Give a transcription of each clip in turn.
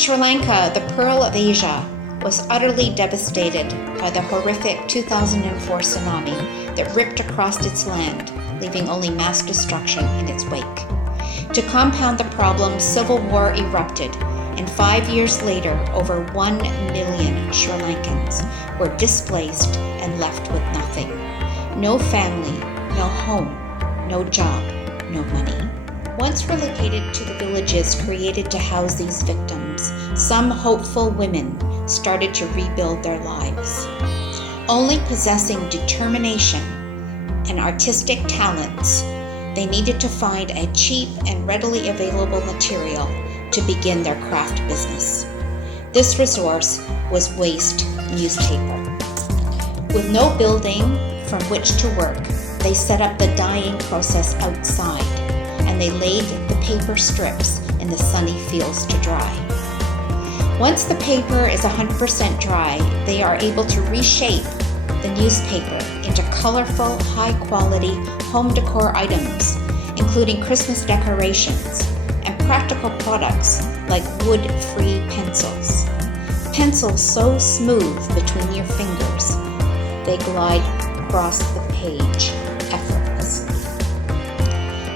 Sri Lanka, the Pearl of Asia, was utterly devastated by the horrific 2004 tsunami that ripped across its land, leaving only mass destruction in its wake. To compound the problem, civil war erupted, and 5 years later, over 1 million Sri Lankans were displaced and left with nothing. No family, no home, no job, no money. Once relocated to the villages created to house these victims, some hopeful women started to rebuild their lives. Only possessing determination and artistic talents, they needed to find a cheap and readily available material to begin their craft business. This resource was waste newspaper. With no building from which to work, they set up the dyeing process outside, and they laid the paper strips in the sunny fields to dry. Once the paper is 100% dry, they are able to reshape the newspaper into colorful, high-quality home decor items, including Christmas decorations and practical products like wood-free pencils. Pencils so smooth between your fingers, they glide across the page effortlessly.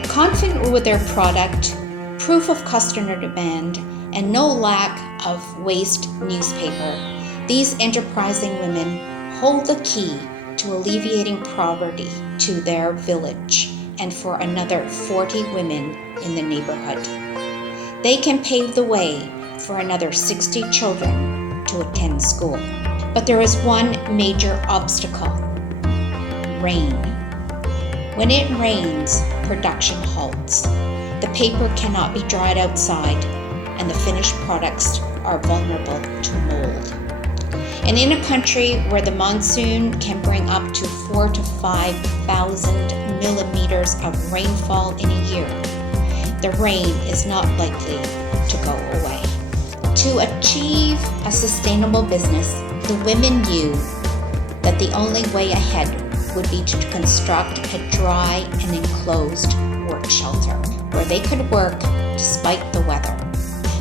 Confident with their product, proof of customer demand, and no lack of waste newspaper, these enterprising women hold the key to alleviating poverty to their village and for another 40 women in the neighborhood. They can pave the way for another 60 children to attend school. But there is one major obstacle: rain. When it rains, production halts. The paper cannot be dried outside, and the finished products are vulnerable to mold. And in a country where the monsoon can bring up to 4,000 to 5,000 millimeters of rainfall in a year, the rain is not likely to go away. To achieve a sustainable business, the women knew that the only way ahead would be to construct a dry and enclosed work shelter where they could work despite the weather.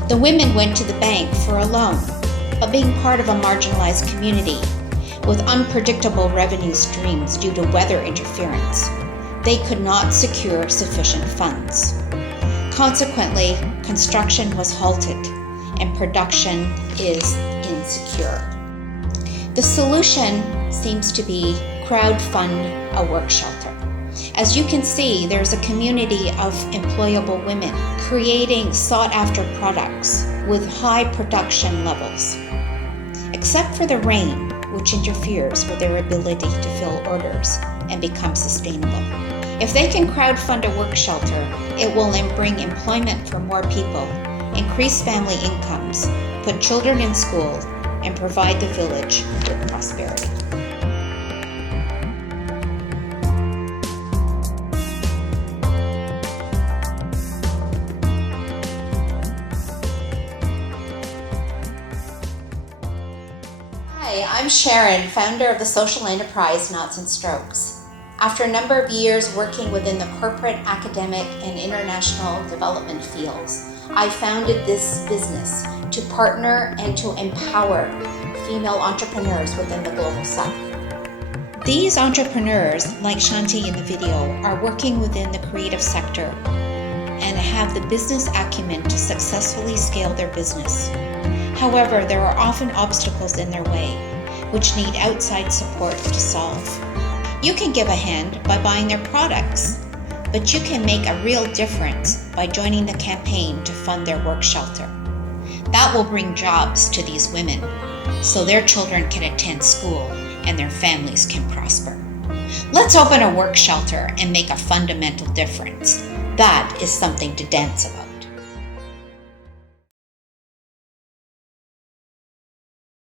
The women went to the bank for a loan, but being part of a marginalized community with unpredictable revenue streams due to weather interference, they could not secure sufficient funds. Consequently, construction was halted and production is insecure. The solution seems to be crowdfund a work shelter. As you can see, there's a community of employable women creating sought-after products with high production levels. Except for the rain, which interferes with their ability to fill orders and become sustainable. If they can crowdfund a work shelter, it will then bring employment for more people, increase family incomes, put children in school, and provide the village with prosperity. Hi, I'm Sharon, founder of the social enterprise Knots and Strokes. After a number of years working within the corporate, academic, and international development fields, I founded this business to partner and to empower female entrepreneurs within the global south. These entrepreneurs, like Shanti in the video, are working within the creative sector and have the business acumen to successfully scale their business. However, there are often obstacles in their way, which need outside support to solve. You can give a hand by buying their products, but you can make a real difference by joining the campaign to fund their work shelter. That will bring jobs to these women, so their children can attend school and their families can prosper. Let's open a work shelter and make a fundamental difference. That is something to dance about.